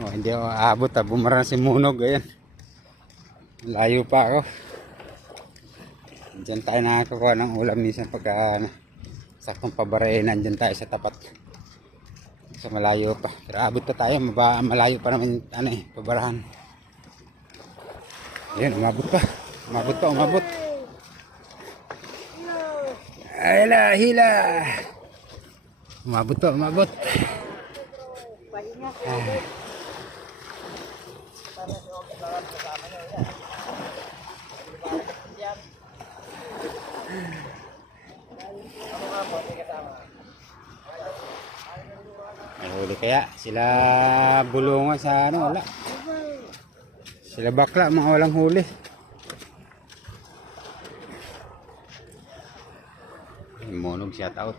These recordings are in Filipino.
Oh, hindi ako aabot ha. Bumara na si Munog. Ayan. Layo pa ako. Diyan tayo nakakakuha ng ulam minsan pagka saktong pabarain. Nandyan tayo sa tapat. Sa malayo pa. Pero abot pa tayo. Malayo pa naman pabarahan. Ayan, umabot pa. Umabot pa, umabot. Hila, hila. Umabot pa, umabot. May huli kaya sila bulungan sa wala. Sila bakla, mga walang huli. Munog, shout out.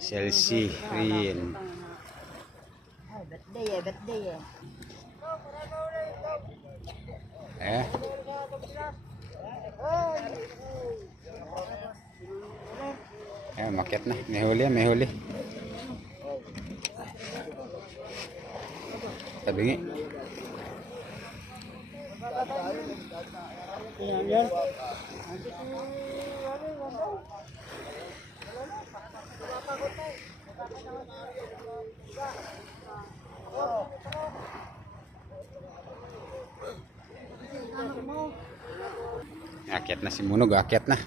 Chelsea, Rian. Birthday Eh. Makyat na. May huli, may huli. Tabingi. Yan. Akyat na si Munog, akyat na.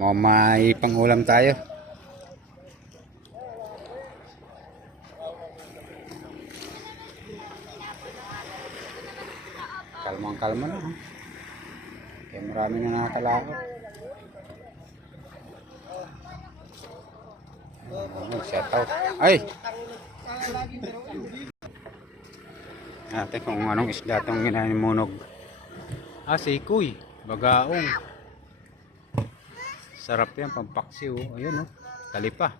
May pangulam tayo. Kalmang-kalma na. Kaya marami na nakakalakot. Shout out. Ay! Natin kung anong isda itong ginani Munog. Sikuy. Bagaong. Sarap yan, pampaksiw. Ayun, talipa.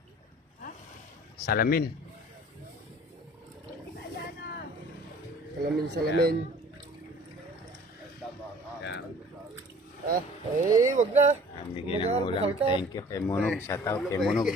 Salamin. Salamin. Yan. Wag na. Bigyan ng ulam. Thank you kay Munog. Shout out kay Munog.